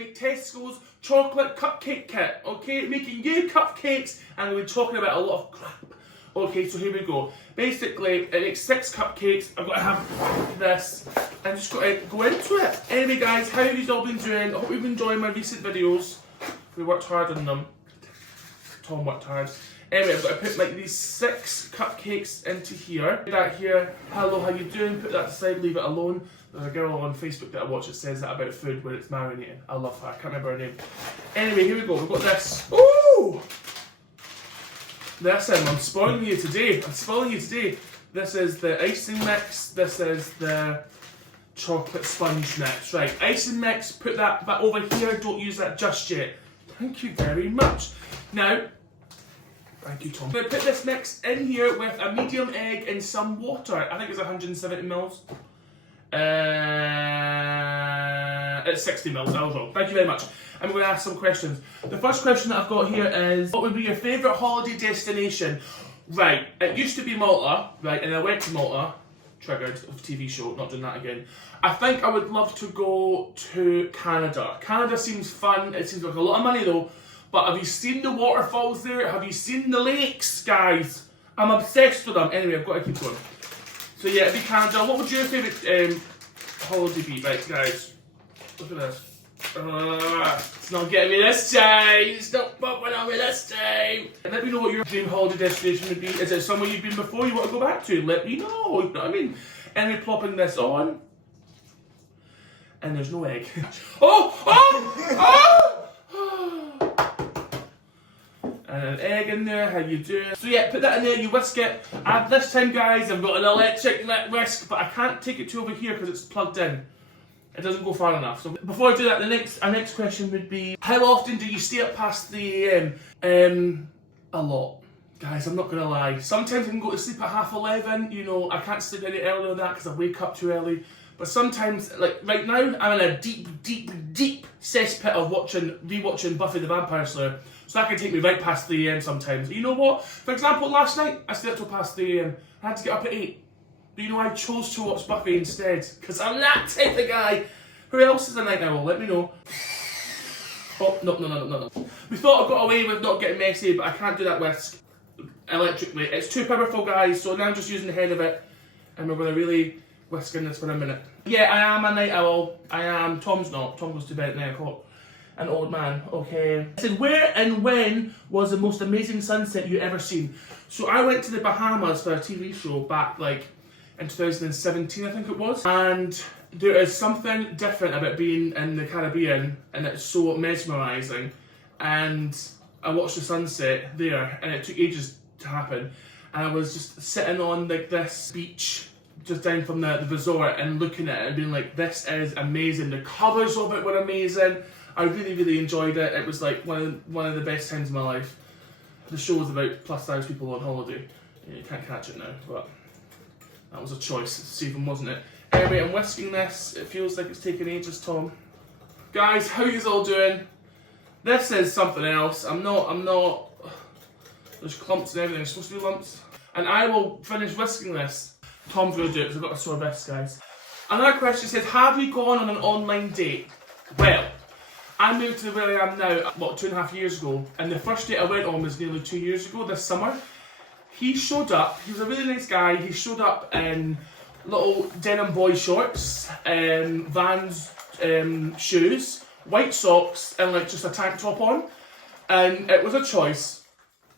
make Tesco's chocolate cupcake kit, okay? Making you cupcakes, and we're talking about a lot of crap. Okay, so here we go. Basically, it makes 6 cupcakes. I've got to have this, and just got to go into it. Anyway, guys, how have you all been doing? I hope you've been enjoying my recent videos. We worked hard on them. Tom worked hard. Anyway, I've got to put like these 6 cupcakes into here. That here, hello, how you doing? Put that aside, leave it alone. There's a girl on Facebook that I watch that says that about food when it's marinating. I love her, I can't remember her name. Anyway, here we go, we've got this. Ooh! Listen, I'm spoiling you today. This is the icing mix, this is the chocolate sponge mix. Right, icing mix, put that back over here, don't use that just yet. Thank you very much. Now, thank you, Tom. I'm going to put this mix in here with a medium egg and some water. I think it's 170 mils. It's 60 mils, I was wrong. Thank you very much. I'm going to ask some questions. The first question that I've got here is, what would be your favourite holiday destination? Right, it used to be Malta, right, and I went to Malta, triggered, TV show, not doing that again. I think I would love to go to Canada. Canada seems fun, it seems like a lot of money though, but have you seen the waterfalls there? Have you seen the lakes, guys? I'm obsessed with them. Anyway, I've got to keep going. So yeah, it'd be Canada. What would your favourite holiday be? Right, guys, look at this. It's not getting me this time. It's not popping on me this time. And let me know what your dream holiday destination would be. Is it somewhere you've been before you want to go back to? Let me know. You know what I mean? And we're plopping this on. And there's no egg. And an egg in there, how you doing? So yeah, put that in there, you whisk it. And this time, guys, I've got an electric whisk, but I can't take it to over here because it's plugged in. It doesn't go far enough. So before I do that, our next question would be, how often do you stay up past 3 AM? A lot. Guys, I'm not going to lie. Sometimes I can go to sleep at 11:30, you know, I can't sleep any earlier than that because I wake up too early. But sometimes, like right now, I'm in a deep cesspit of rewatching Buffy the Vampire Slayer. So that can take me right past 3 AM sometimes. You know what? For example, last night, I stayed up till past 3 AM. I had to get up at 8. But you know, I chose to watch Buffy instead, because I'm that type of guy. Who else is a night owl? Let me know. Oh, no. We thought I got away with not getting messy, but I can't do that whisk electrically. It's too powerful, guys, so now I'm just using the head of it, and we're going to really whisk in this for a minute. Yeah, I am a night owl. I am. Tom's not. Tom goes to bed at 9 o'clock. An old man, okay. I said, where and when was the most amazing sunset you ever seen? So I went to the Bahamas for a TV show back, like, in 2017, I think it was. And there is something different about being in the Caribbean, and it's so mesmerising. And I watched the sunset there, and it took ages to happen. And I was just sitting on like this beach, just down from the resort, and looking at it and being like, this is amazing. The colours of it were amazing. I really enjoyed it. It was like one of the best times of my life. The show was about +size people on holiday. Yeah, you can't catch it now, but that was a choice, Stephen, wasn't it? Anyway, I'm whisking this. It feels like it's taken ages, Tom. Guys, how you all doing? This is something else. I'm not. There's clumps and everything. There's supposed to be lumps. And I will finish whisking this. Tom's going to do it because I've got a sore wrist, guys. Another question says, have you gone on an online date? Well, I moved to where I am now, 2.5 years ago. And the first date I went on was nearly 2 years ago, this summer. He showed up, he was a really nice guy, he showed up in little denim boy shorts, Vans shoes, white socks, and like just a tank top on. And it was a choice.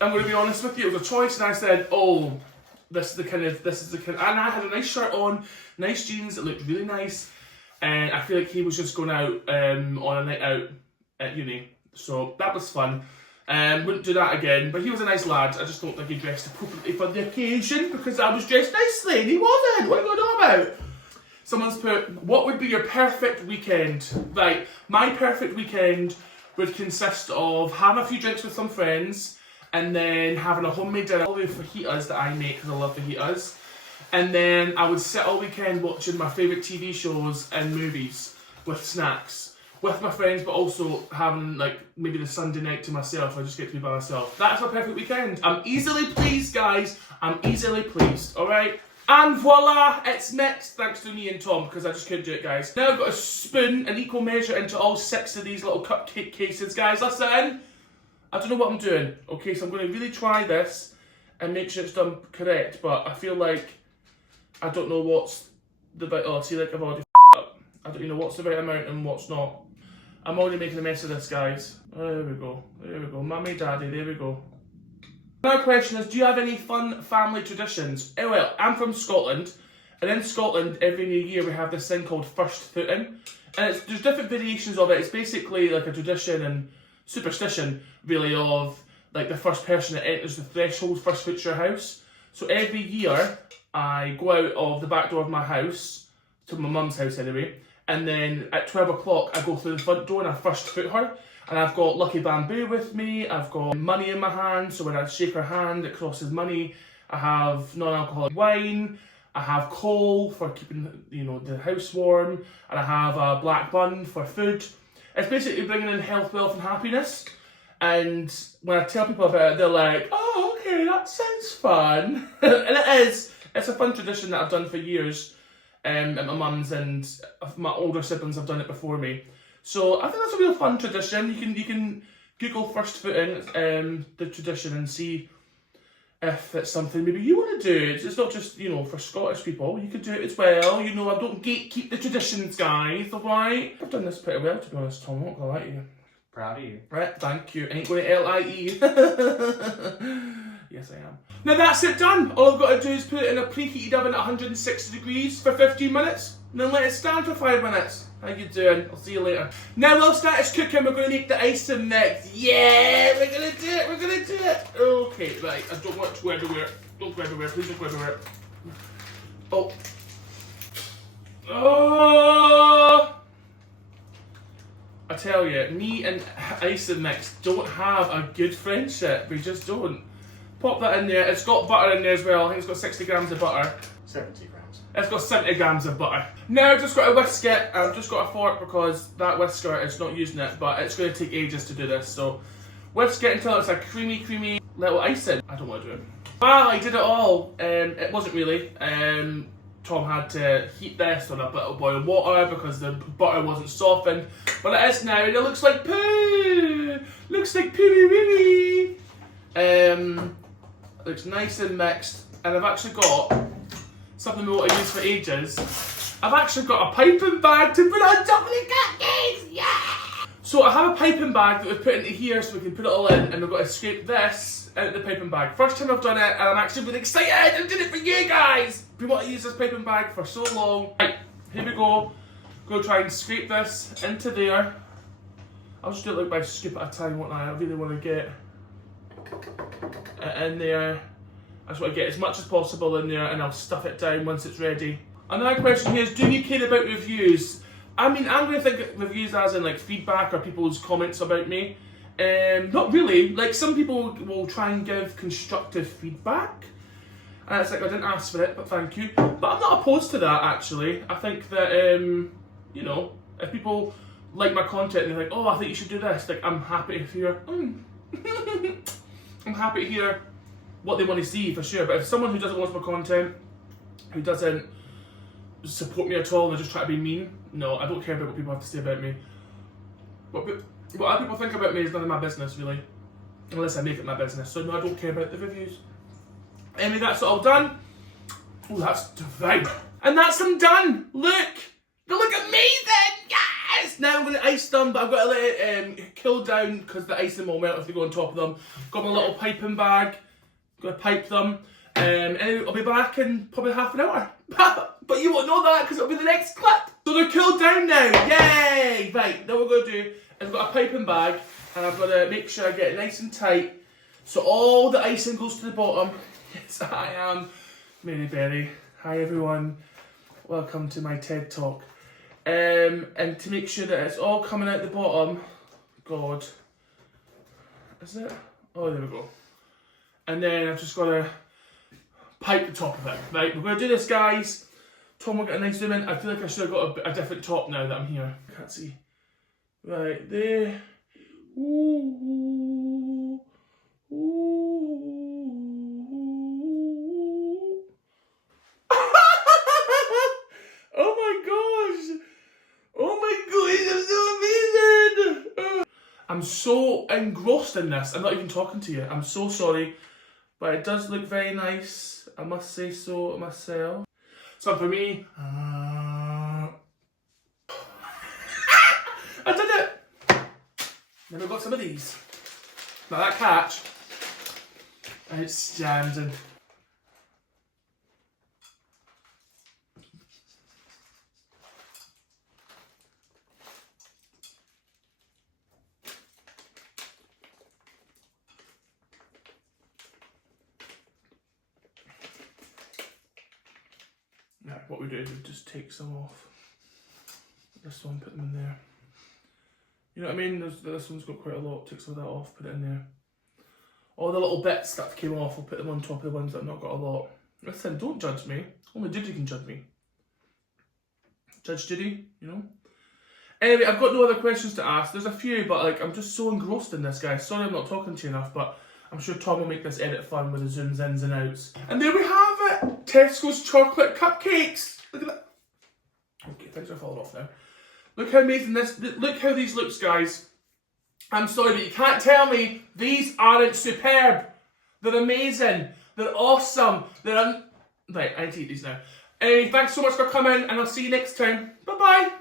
I'm going to be honest with you, it was a choice, and I said, oh, this is the kind of, and I had a nice shirt on, nice jeans, it looked really nice, and I feel like he was just going out on a night out at uni. So that was fun. Wouldn't do that again, but he was a nice lad. I just don't think he dressed appropriately for the occasion because I was dressed nicely and he wasn't. What are you going on about? Someone's put, what would be your perfect weekend? Right, my perfect weekend would consist of having a few drinks with some friends and then having a homemade dinner, all the fajitas that I make because I love fajitas. And then I would sit all weekend watching my favourite TV shows and movies with snacks. With my friends, but also having like maybe the Sunday night to myself. I just get to be by myself. That's my perfect weekend. I'm easily pleased, guys. I'm easily pleased. All right. And voila, it's mixed thanks to me and Tom, because I just couldn't do it, guys. Now I've got to spoon an equal measure into all 6 of these little cupcake cases, guys. Listen, I don't know what I'm doing. Okay, so I'm going to really try this and make sure it's done correct, but I feel like I don't know what's the bit. Oh, see, like I've already up. I don't even know what's the right amount and what's not. I'm already making a mess of this, guys. There we go. There we go. Mummy, daddy, there we go. My question is, do you have any fun family traditions? Oh, well, I'm from Scotland, and in Scotland, every new year we have this thing called first footing, and there's different variations of it. It's basically like a tradition and superstition, really, of like the first person that enters the threshold first foots your house. So every year, I go out of the back door of my house, to my mum's house anyway, and then at 12 o'clock I go through the front door and I first foot her. And I've got lucky bamboo with me, I've got money in my hand, so when I shake her hand it crosses money. I have non-alcoholic wine, I have coal for keeping, you know, the house warm, and I have a black bun for food. It's basically bringing in health, wealth and happiness. And when I tell people about it, they're like, oh, okay, that sounds fun. And it is. It's a fun tradition that I've done for years at my mum's, and my older siblings have done it before me. So I think that's a real fun tradition. You can Google first footing, the tradition, and see if it's something maybe you want to do. It's not just, you know, for Scottish people. You could do it as well. You know, I don't gatekeep the traditions, guys, alright? I've done this pretty well, to be honest, Tom. I'm not gonna lie to you. Proud of you. Right, thank you. Ain't going to L-I-E. Yes, I am. Now that's it done. All I've got to do is put it in a preheated oven at 160 degrees for 15 minutes, and then let it stand for 5 minutes. How you doing? I'll see you later. Now whilst that is cooking, we're going to make the icing next. Yeah, we're going to do it. We're going to do it. Okay, right. I don't want to go everywhere. Don't go everywhere. Please don't go everywhere. Oh. Oh. I tell you, me and icing mix don't have a good friendship. We just don't. Pop that in there. It's got butter in there as well. I think it's got 60 grams of butter. 70 grams. It's got 70 grams of butter. Now I've just got to whisk it. I've just got a fork because that whisker is not using it, but it's going to take ages to do this. So whisk it until it's a creamy little icing. I don't want to do it. Well, I did it all. It wasn't really. Tom had to heat this on a bit of boiled water because the butter wasn't softened. But it is now, and it looks like poo! Looks like poo-wee-wee! Looks nice and mixed. And I've actually got something we want to use for ages. I've actually got a piping bag to put on top of the cupcakes! Yeah! So I have a piping bag that we've put into here so we can put it all in, and we've got to scrape this out of the piping bag. First time I've done it, and I'm actually really excited. I'm doing it for you guys! We want to use this piping bag for so long. Right, here we go. Go try and scrape this into there. I'll just do it like by scoop at a time, won't I? I really want to get it in there. I just want to get as much as possible in there, and I'll stuff it down once it's ready. Another question here is, do you care about reviews? I mean, I'm going to think of reviews as in like feedback or people's comments about me. Not really. Like, some people will try and give constructive feedback. And it's like, I didn't ask for it, but thank you. But I'm not opposed to that, actually. I think that, you know, if people like my content and they're like, oh, I think you should do this, like, I'm happy to hear, I'm happy to hear what they want to see, for sure. But if someone who doesn't watch my content, who doesn't support me at all, and they just try to be mean, no, I don't care about what people have to say about me. What other people think about me is none of my business, really. Unless I make it my business. So no, I don't care about the reviews. Anyway, that's all done. Oh, that's divine. And that's them done. Look. They look amazing. Yes. Now I'm going to ice them, but I've got to let it cool down because the icing will melt if they go on top of them. Got my little piping bag. Going to pipe them. Anyway, I'll be back in probably half an hour. But you won't know that because it'll be the next clip. So they're cooled down now. Yay. Right, now what we're going to do is I've got a piping bag and I've got to make sure I get it nice and tight so all the icing goes to the bottom. Yes, I am Mary Berry. Hi everyone, welcome to my TED Talk. And to make sure that it's all coming out the bottom, God, is it? Oh, there we go. And then I've just got to pipe the top of it. Right, we're going to do this, guys. Tom will get a nice zoom in. I feel like I should have got a different top now that I'm here. I can't see. Right, there. Ooh, ooh, ooh. I'm so engrossed in this. I'm not even talking to you. I'm so sorry. But it does look very nice. I must say so myself. So for me, I did it. Then I've got some of these. Now that catch, outstanding. Now what we do is we just take some off. This one, put them in there. You know what I mean? This one's got quite a lot. Take some of that off, put it in there. All the little bits that came off, I'll put them on top of the ones that have not got a lot. Listen, don't judge me. Only Judy can judge me. Judge Judy, you know? Anyway, I've got no other questions to ask. There's a few, but like I'm just so engrossed in this, guys. Sorry I'm not talking to you enough, but I'm sure Tom will make this edit fun with the zooms, ins and outs. And there we have it! Tesco's chocolate cupcakes! Look at that. Okay, things are falling off now. Look how amazing this, look how these looks, guys. I'm sorry, but you can't tell me these aren't superb. They're amazing. They're awesome. Right, I need to eat these now. Anyway, thanks so much for coming, and I'll see you next time. Bye-bye.